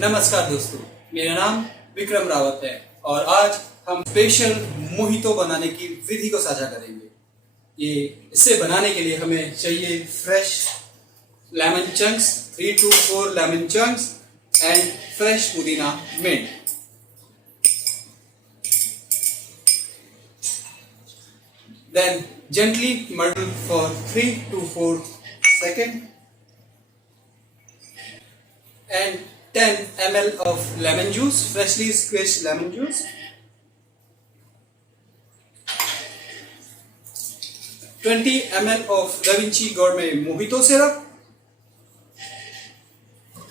नमस्कार दोस्तों, मेरा नाम विक्रम रावत है और आज हम स्पेशल मोहितो बनाने की विधि को साझा करेंगे। इसे बनाने के लिए हमें चाहिए फ्रेश लेमन चंक्स, 3 to 4 लेमन चंक्स एंड फ्रेश पुदीना mint. Then gently muddle for 3 to 4 seconds and 10 ml of lemon juice, freshly squeezed lemon juice, 20 ml of Da Vinci Gourmet Mojito syrup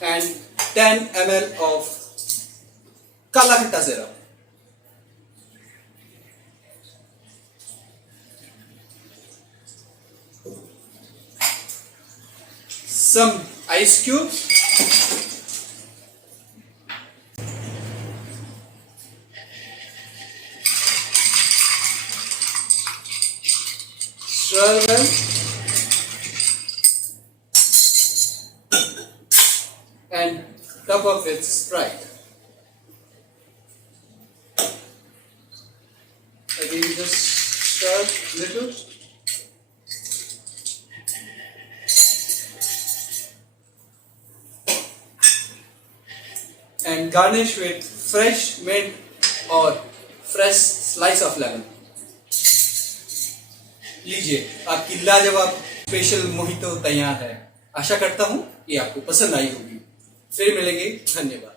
and 10 ml of Kala Khatta syrup. Some ice cubes, stir well and top up with Sprite. Again, just stir little. And garnish with fresh mint or fresh slice of lemon. लीजिए, आपकी लाजवाब special mojito तैयार है। आशा करता हूँ कि आपको पसंद आई होगी। फिर मिलेंगे, धन्यवाद।